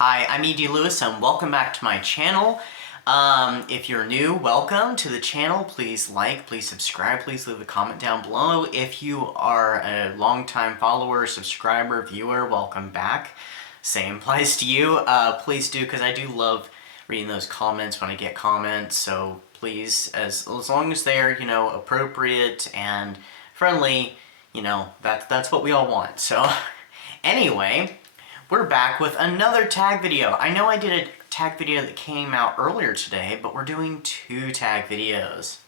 Hi, I'm E.D. Lewis and welcome back to my channel. If you're new, welcome to the channel. Please like, please subscribe, please leave a comment down below. If you are a longtime follower, subscriber, viewer, welcome back. Same applies to you. Please do, because I do love reading those comments when I get comments. So please, as long as they're, appropriate and friendly, that's what we all want. So anyway, we're back with another tag video. I know I did a tag video that came out earlier today, but we're doing two tag videos.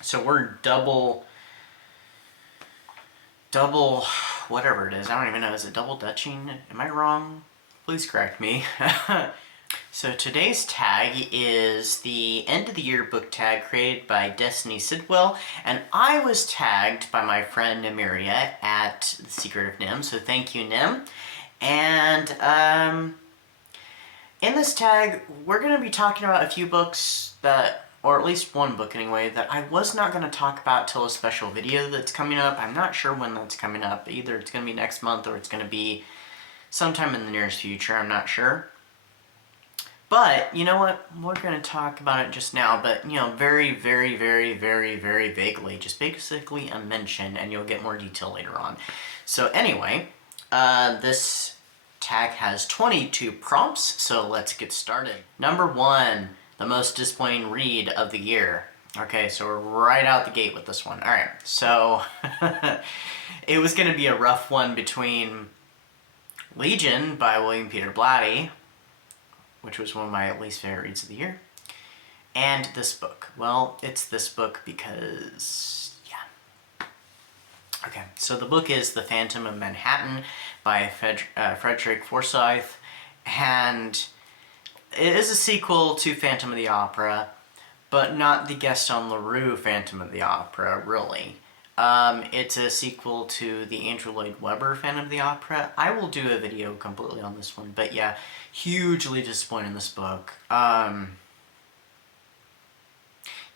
So we're double, whatever it is. I don't even know. Is it double dutching? Am I wrong? Please correct me. So today's tag is the end of the year book tag created by Destiny Sidwell, and I was tagged by my friend Nemiria at The Secret of Nim, so thank you, Nim. And in this tag, we're going to be talking about a few books that, or at least one book anyway, that I was not going to talk about till a special video that's coming up. I'm not sure when that's coming up. Either it's going to be next month or it's going to be sometime in the nearest future. I'm not sure. But, you know what? We're going to talk about it just now, but, very, very, very, very, very vaguely. Just basically a mention, and you'll get more detail later on. So anyway, this tag has 22 prompts, so let's get started. Number 1, the most disappointing read of the year. Okay, so we're right out the gate with this one. Alright, so it was going to be a rough one between Legion by William Peter Blatty, which was one of my least favorite reads of the year, and this book. Well, it's this book because, yeah. Okay, so the book is The Phantom of Manhattan by Frederick Forsyth, and it is a sequel to Phantom of the Opera, but not the Gaston Leroux Phantom of the Opera, really. It's a sequel to the Andrew Lloyd Webber Phantom of the Opera. I will do a video completely on this one, but yeah, hugely disappointed in this book. Yeah,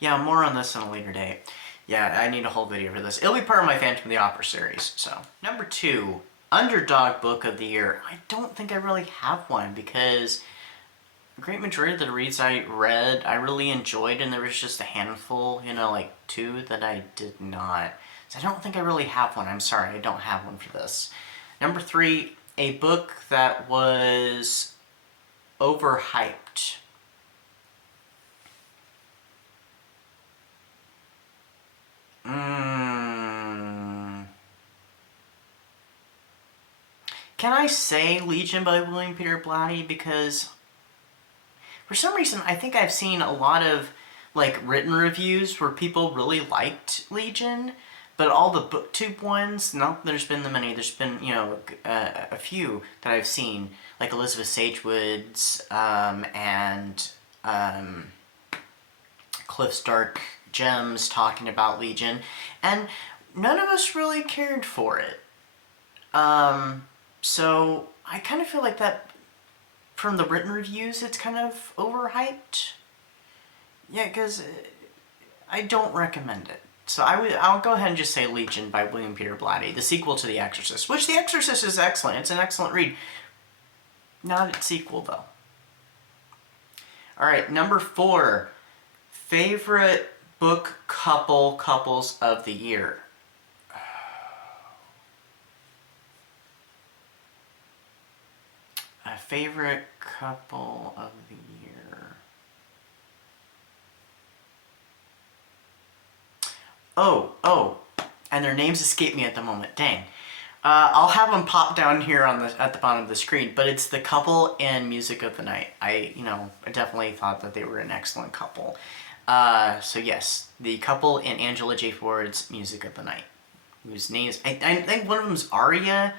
more on this on a later date. Yeah, I need a whole video for this. It'll be part of my Phantom of the Opera series, so. Number 2, Underdog Book of the Year. I don't think I really have one because a great majority of the reads I read, I really enjoyed, and there was just a handful, like 2 that I did not. So I don't think I really have one. I'm sorry, I don't have one for this. Number 3, a book that was overhyped. Can I say Legion by William Peter Blatty? Because for some reason I think I've seen a lot of written reviews where people really liked Legion, but all the BookTube ones, not that there's been that many, there's been, a few that I've seen, like Elizabeth Sagewood's, and Cliff Stark Gems talking about Legion, and none of us really cared for it. So I kind of feel like that, from the written reviews, it's kind of overhyped. Yeah, because I don't recommend it. So I'll go ahead and just say Legion by William Peter Blatty, the sequel to The Exorcist, which The Exorcist is excellent. It's an excellent read. Not its sequel, though. Alright, number 4, favorite book couples of the year. A favorite couple of the year. Oh, and their names escape me at the moment. Dang. I'll have them pop down here at the bottom of the screen, but it's the couple in Music of the Night. I definitely thought that they were an excellent couple. So yes, the couple in Angela J. Ford's Music of the Night, whose names, I think one of them is Aria,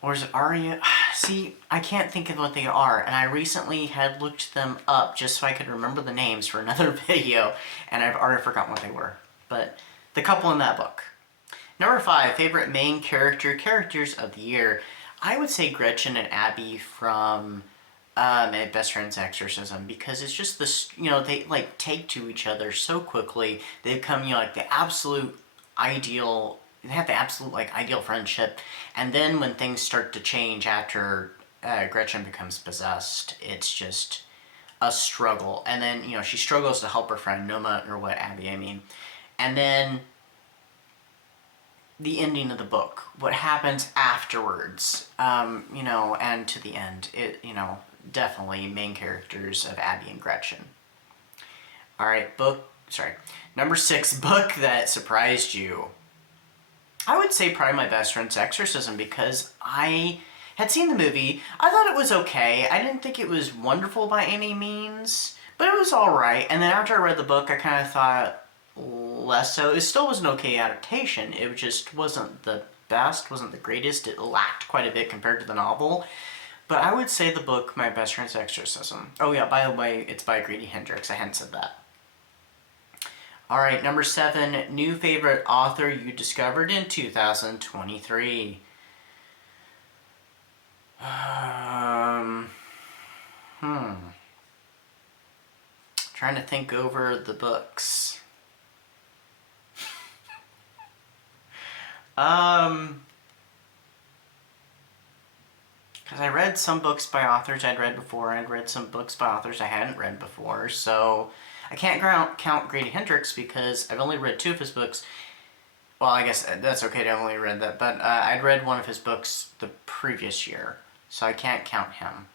or is it Aria? See, I can't think of what they are, and I recently had looked them up just so I could remember the names for another video, and I've already forgotten what they were. But the couple in that book. Number 5, favorite main characters of the year. I would say Gretchen and Abby from My Best Friend's Exorcism, because it's just this, they take to each other so quickly. They become, the absolute ideal they have the absolute, like, ideal friendship. And then when things start to change after Gretchen becomes possessed, it's just a struggle. And then, you know, she struggles to help her friend, no matter what, Abby, I mean. And then the ending of the book, what happens afterwards, you know, and to the end, it, you know, definitely main characters of Abby and Gretchen. All right, number 6, book that surprised you. I would say probably My Best Friend's Exorcism, because I had seen the movie. I thought it was okay. I didn't think it was wonderful by any means, but it was alright. And then after I read the book, I kind of thought less so. It still was an okay adaptation. It just wasn't the best, wasn't the greatest. It lacked quite a bit compared to the novel. But I would say the book, My Best Friend's Exorcism. Oh yeah, by the way, it's by Grady Hendrix. I hadn't said that. Alright, number 7, new favorite author you discovered in 2023. Trying to think over the books. Because I read some books by authors I'd read before, I'd read some books by authors I hadn't read before, so I can't count Grady Hendrix because I've only read 2 of his books. Well, I guess that's okay to only read that, but I'd read one of his books the previous year, so I can't count him.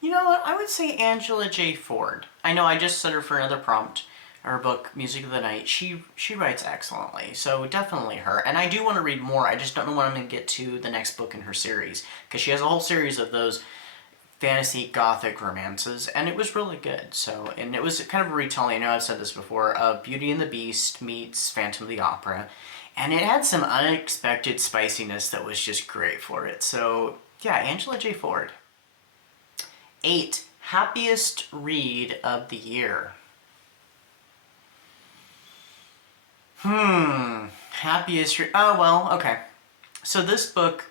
You know what? I would say Angela J. Ford. I know I just set her for another prompt. Her book, Music of the Night. She writes excellently, so definitely her. And I do want to read more. I just don't know when I'm going to get to the next book in her series, because she has a whole series of those fantasy gothic romances, and it was really good. So, and it was kind of a retelling, I know I've said this before, of Beauty and the Beast meets Phantom of the Opera, and it had some unexpected spiciness that was just great for it. So yeah, Angela J. Ford. 8, happiest read of the year. Happiest read, oh well, okay. So this book,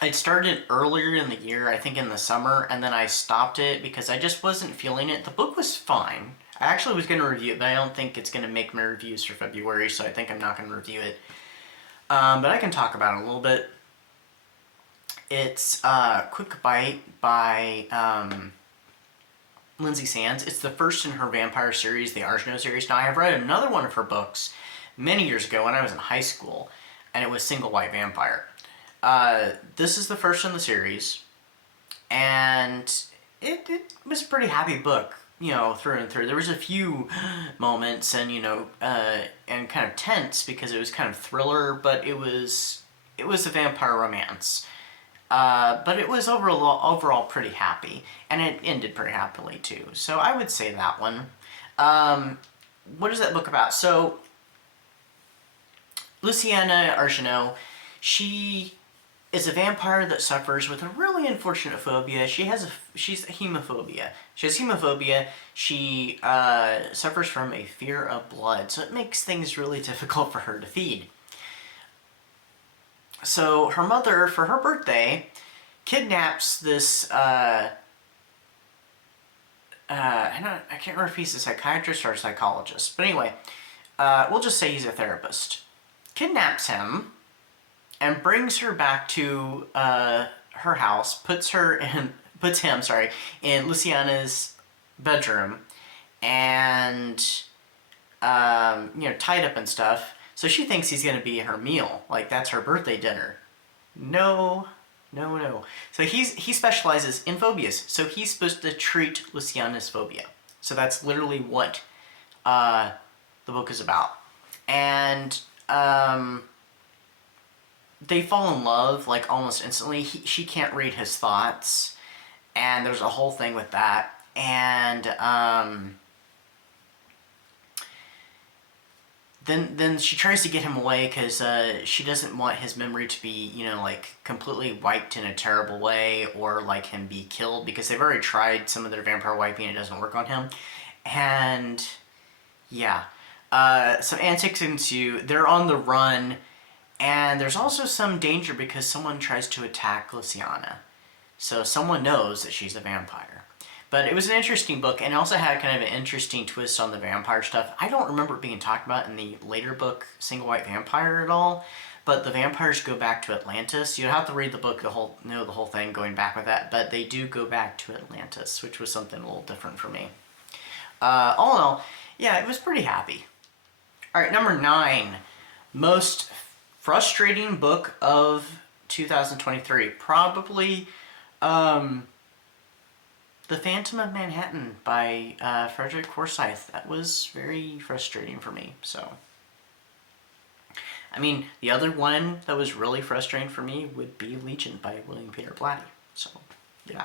I'd started earlier in the year, I think in the summer, and then I stopped it because I just wasn't feeling it. The book was fine. I actually was going to review it, but I don't think it's going to make my reviews for February, so I think I'm not going to review it. But I can talk about it a little bit. It's Quick Bite by Lindsay Sands. It's the first in her vampire series, the Arsenault series. Now, I have read another one of her books many years ago when I was in high school, and it was Single White Vampire. This is the first in the series, and it was a pretty happy book, you know, through and through. There was a few moments and, you know, and kind of tense because it was kind of thriller, but it was a vampire romance. But it was overall pretty happy, and it ended pretty happily too. So I would say that one. What is that book about? So Luciana Arsenault, she is a vampire that suffers with a really unfortunate phobia. She's hemophobia. She has hemophobia. She suffers from a fear of blood, so it makes things really difficult for her to feed. So her mother, for her birthday, kidnaps this, I can't remember if he's a psychiatrist or a psychologist, but anyway, we'll just say he's a therapist. Kidnaps him and brings her back to her house, puts him in Luciana's bedroom, and you know, tied up and stuff. So she thinks he's going to be her meal, like that's her birthday dinner. No. So he specializes in phobias, so he's supposed to treat Luciana's phobia. So that's literally what the book is about. And they fall in love, like, almost instantly. She can't read his thoughts, and there's a whole thing with that. And then she tries to get him away because she doesn't want his memory to be, you know, like, completely wiped in a terrible way, or, like, him be killed, because they've already tried some of their vampire wiping and it doesn't work on him. And yeah, some antics ensue. They're on the run, and there's also some danger because someone tries to attack Luciana. So someone knows that she's a vampire. But it was an interesting book, and it also had kind of an interesting twist on the vampire stuff. I don't remember it being talked about in the later book, Single White Vampire, at all. But the vampires go back to Atlantis. You'd have to read the book, the whole thing going back with that. But they do go back to Atlantis, which was something a little different for me. All in all, yeah, it was pretty happy. All right, number 9, most frustrating book of 2023. Probably The Phantom of Manhattan by Frederick Forsyth. That was very frustrating for me, so... I mean, the other one that was really frustrating for me would be Legion by William Peter Blatty. So, yeah.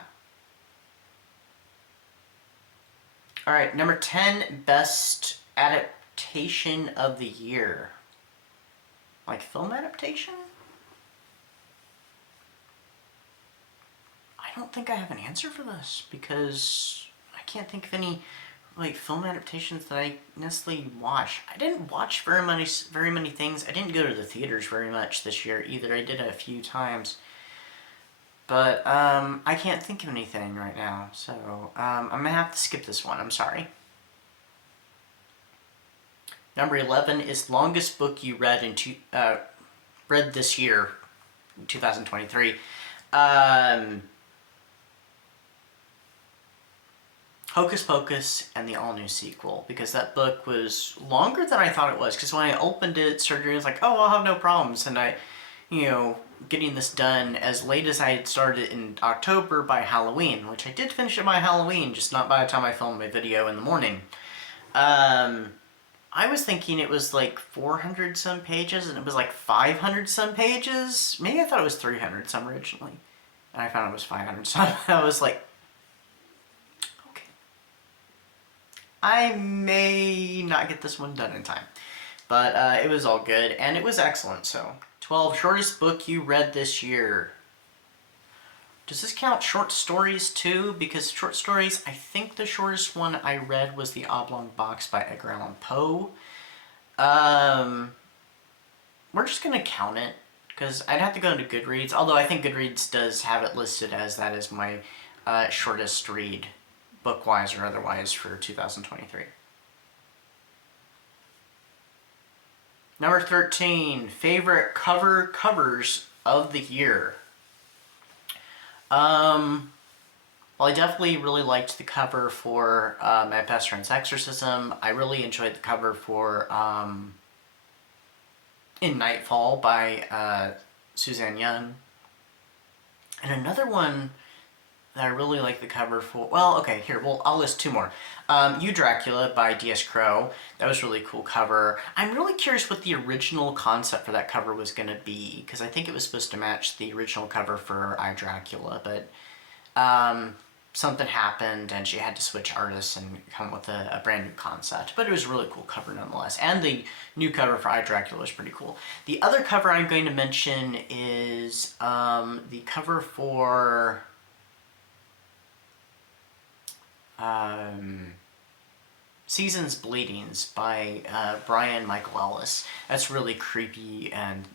All right, number 10, best adaptation of the year. Like film adaptation? I don't think I have an answer for this because I can't think of any like film adaptations that I necessarily watch. I didn't watch very many things. I didn't go to the theaters very much this year either. I did a few times. But I can't think of anything right now, so I'm gonna have to skip this one. I'm sorry. Number 11 is longest book you read read this year, 2023. Hocus Pocus and the all-new sequel, because that book was longer than I thought it was, because when I opened it, surgery was like, oh, I'll have no problems, and getting this done as late as I had started in October by Halloween, which I did finish it by Halloween, just not by the time I filmed my video in the morning. I was thinking it was like 400 some pages, and it was like 500 some pages. Maybe I thought it was 300 some originally, and I found it was 500 some. I was like, I may not get this one done in time. But it was all good, and it was excellent, so. 12, shortest book you read this year. Does this count short stories too? Because short stories, I think the shortest one I read was The Oblong Box by Edgar Allan Poe. We're just going to count it, because I'd have to go into Goodreads, although I think Goodreads does have it listed as that is my shortest read, book-wise or otherwise, for 2023. Number 13, favorite covers of the year. Well, I definitely really liked the cover for My Best Friend's Exorcism. I really enjoyed the cover for In Nightfall by Suzanne Young. And another one that I really like the cover for... Well, okay, here, I'll list 2 more. You Dracula by D.S. Crow. That was a really cool cover. I'm really curious what the original concept for that cover was going to be, because I think it was supposed to match the original cover for I, Dracula, but something happened and she had to switch artists and come up with a brand new concept. But it was a really cool cover nonetheless. And the new cover for I, Dracula was pretty cool. The other cover I'm going to mention is the cover for... Season's Bleedings by Brian Michael Ellis. That's really creepy and,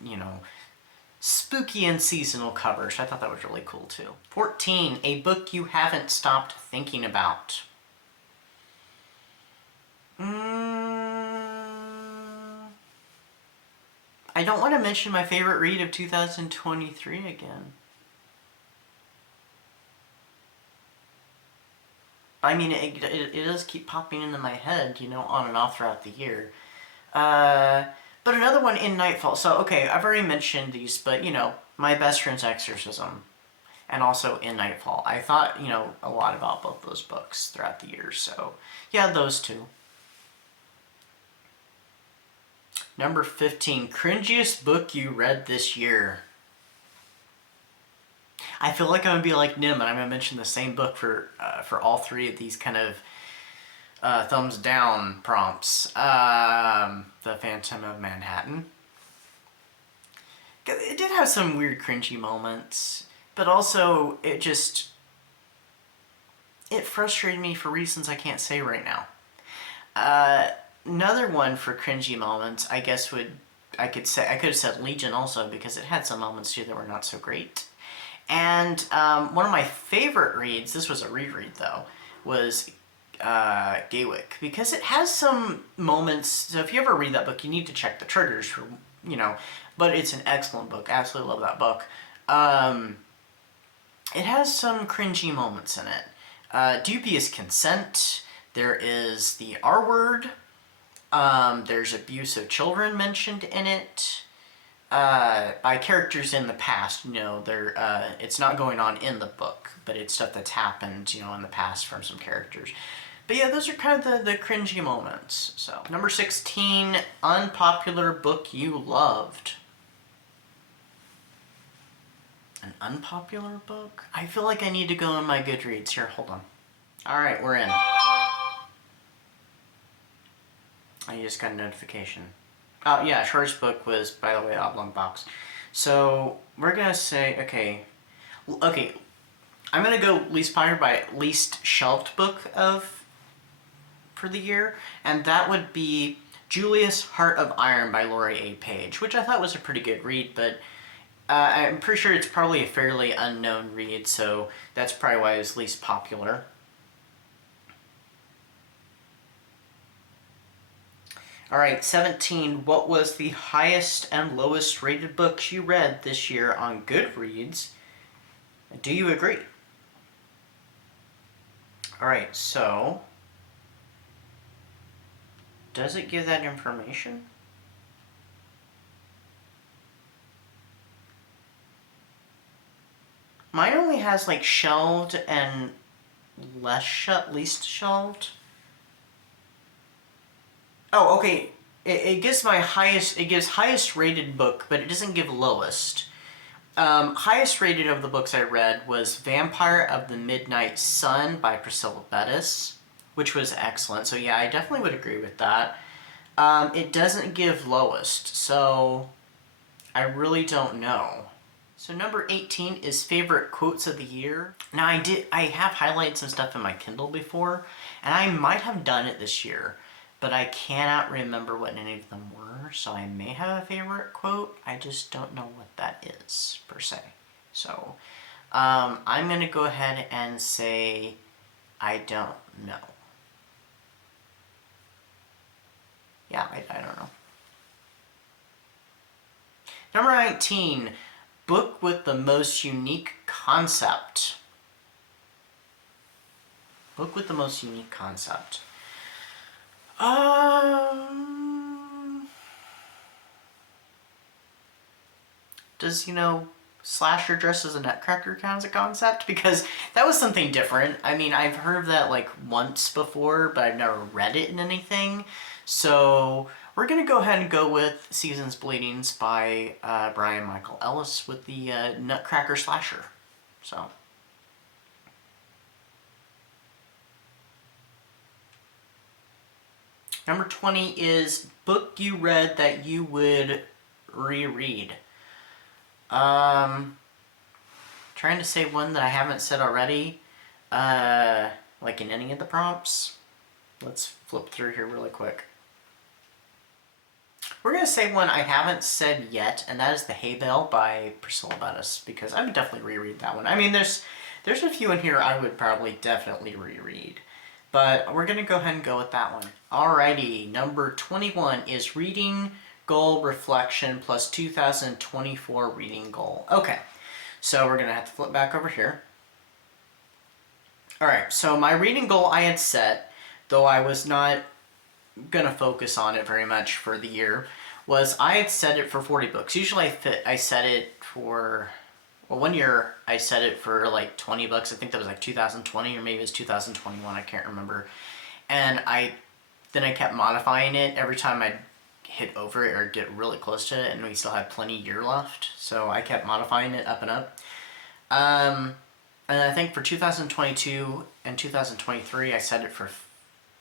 spooky and seasonal cover, so I thought that was really cool too. 14, a book you haven't stopped thinking about. I don't want to mention my favorite read of 2023 again. I mean, it does keep popping into my head, on and off throughout the year. But another one, In Nightfall. So, okay, I've already mentioned these, but, My Best Friend's Exorcism and also In Nightfall. I thought, a lot about both those books throughout the year, so, yeah, those 2. Number 15, cringiest book you read this year. I feel like I'm going to be like Nim, and I'm going to mention the same book for all 3 of these kind of thumbs down prompts. The Phantom of Manhattan. It did have some weird cringy moments, but also it frustrated me for reasons I can't say right now. Another one for cringy moments, I guess I could have said Legion also, because it had some moments too that were not so great. And one of my favorite reads, this was a reread though, was Gaelic, because it has some moments. So if you ever read that book, you need to check the triggers for, but it's an excellent book. Absolutely love that book. It has some cringy moments in it. Dubious consent. There is the R word. There's abuse of children mentioned in it. By characters in the past, it's not going on in the book, but it's stuff that's happened, in the past from some characters. But yeah, those are kind of the cringy moments. So, number 16, unpopular book you loved. An unpopular book? I feel like I need to go in my Goodreads here. Hold on. Alright, we're in. I just got a notification. Oh, yeah, shortest book was, by the way, Oblong Box. So, we're gonna say, okay, I'm gonna go least popular by least shelved book for the year, and that would be Julius, Heart of Iron by Lori A. Page, which I thought was a pretty good read, but I'm pretty sure it's probably a fairly unknown read, so that's probably why it was least popular. Alright, 17. What was the highest and lowest rated books you read this year on Goodreads? Do you agree? Alright, so does it give that information? Mine only has like shelved and least shelved. Oh, okay. It gives highest rated book, but it doesn't give lowest. Highest rated of the books I read was Vampire of the Midnight Sun by Priscilla Bettis, which was excellent. So yeah, I definitely would agree with that. It doesn't give lowest, so I really don't know. So number 18 is favorite quotes of the year. Now I have highlighted some stuff in my Kindle before, and I might have done it this year, but I cannot remember what any of them were, so I may have a favorite quote. I just don't know what that is, per se. So, I'm going to go ahead and say I don't know. Yeah, I don't know. Number 19, book with the most unique concept. Book with the most unique concept. Does, slasher dress as a nutcracker count as a concept? Because that was something different. I mean, I've heard of that like once before, but I've never read it in anything. So we're going to go ahead and go with Seasons Bleedings by Brian Michael Ellis with the Nutcracker Slasher. So. Number 20 is book you read that you would reread. Trying to say one that I haven't said already, like in any of the prompts. Let's flip through here really quick. We're going to say one I haven't said yet, and that is The Hay Bale by Priscilla Bettis, because I would definitely reread that one. I mean, there's a few in here I would probably definitely reread. But we're going to go ahead and go with that one. Alrighty, number 21 is reading goal reflection plus 2024 reading goal. Okay, so we're going to have to flip back over here. Alright, so my reading goal I had set, though I was not going to focus on it very much for the year, was I had set it for 40 books. Usually I set it for... Well, one year I set it for like 20 bucks. I think that was like 2020 or maybe it was 2021. I can't remember. And then I kept modifying it every time I'd hit over it or get really close to it, and we still had plenty year left. So I kept modifying it up and up. And I think for 2022 and 2023 I set it for...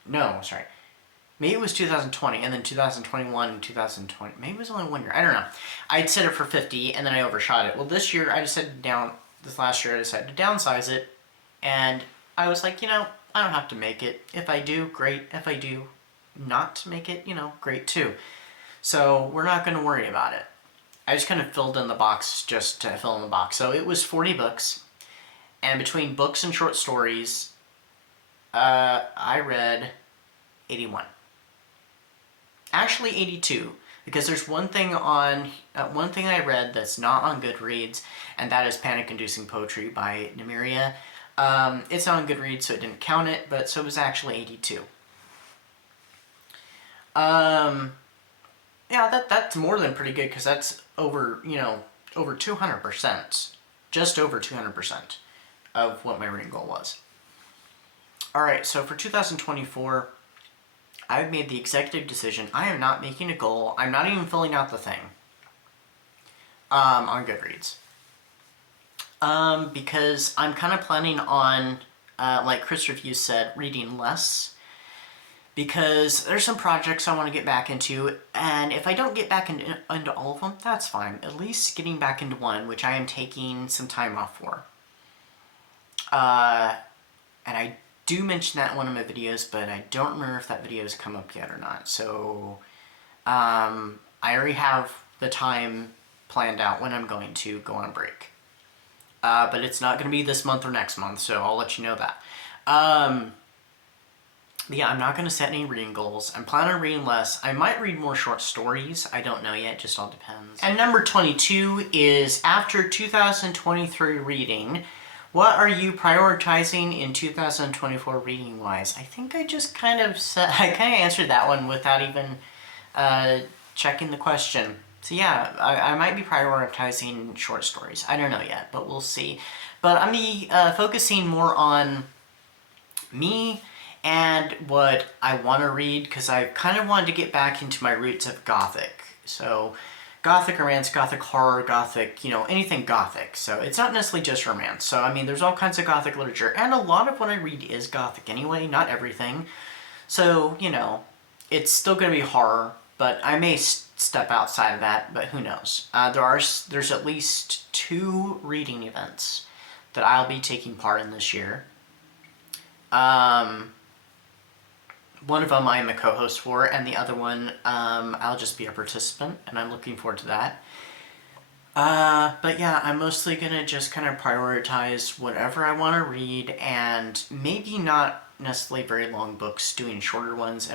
No, sorry. Maybe it was 2020, and then 2021 and 2020. Maybe it was only 1 year. I don't know. I'd set it for 50, and then I overshot it. Well, this year, this last year, I decided to downsize it, and I was like, I don't have to make it. If I do, great. If I do not make it, great too. So we're not going to worry about it. I just kind of filled in the box just to fill in the box. So it was 40 books, and between books and short stories, I read 81. Actually 82, because there's one thing I read that's not on Goodreads, and that is Panic-Inducing Poetry by Nymeria. It's not on Goodreads, so it didn't count it, but so it was actually 82. Yeah, that's more than pretty good, because that's over 200%. Just over 200% of what my reading goal was. Alright, so for 2024, I've made the executive decision. I am not making a goal. I'm not even filling out the thing on Goodreads. Because I'm kind of planning on, like Chris Reviews said, reading less. Because there's some projects I want to get back into, and if I don't get back into all of them, that's fine. At least getting back into one, which I am taking some time off for. And I do mention that in one of my videos, but I don't remember if that video has come up yet or not. So, I already have the time planned out when I'm going to go on a break. But it's not going to be this month or next month, so I'll let you know that. Yeah, I'm not going to set any reading goals. I'm planning on reading less. I might read more short stories. I don't know yet. It just all depends. And number 22 is, after 2023 reading, what are you prioritizing in 2024 reading-wise? I think I just kind of answered that one without even checking the question. So yeah, I might be prioritizing short stories. I don't know yet, but we'll see. But I'm focusing more on me and what I want to read, because I kind of wanted to get back into my roots of Gothic. So, Gothic romance, Gothic horror, Gothic, anything Gothic. So, it's not necessarily just romance. So, I mean, there's all kinds of Gothic literature, and a lot of what I read is Gothic anyway, not everything. So, it's still going to be horror, but I may step outside of that, but who knows. There's at least 2 reading events that I'll be taking part in this year. One of them I am a co-host for, and the other one I'll just be a participant, and I'm looking forward to that. But yeah, I'm mostly going to just kind of prioritize whatever I want to read, and maybe not necessarily very long books, doing shorter ones,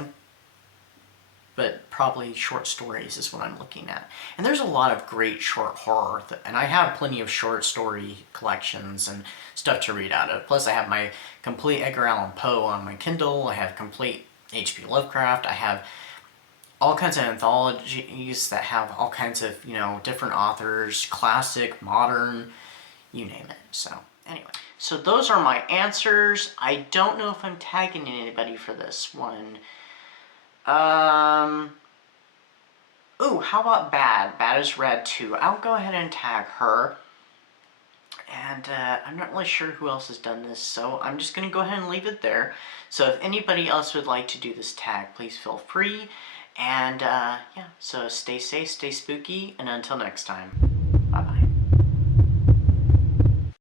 but probably short stories is what I'm looking at. And there's a lot of great short horror, and I have plenty of short story collections and stuff to read out of. Plus I have my complete Edgar Allan Poe on my Kindle, I have complete H.P. Lovecraft, I have all kinds of anthologies that have all kinds of, different authors, classic, modern, you name it. So, anyway. So those are my answers. I don't know if I'm tagging anybody for this one. Ooh, how about Bad? Bad is Red too. I'll go ahead and tag her. And I'm not really sure who else has done this, so I'm just going to go ahead and leave it there. So if anybody else would like to do this tag, please feel free. And yeah, so stay safe, stay spooky, and until next time.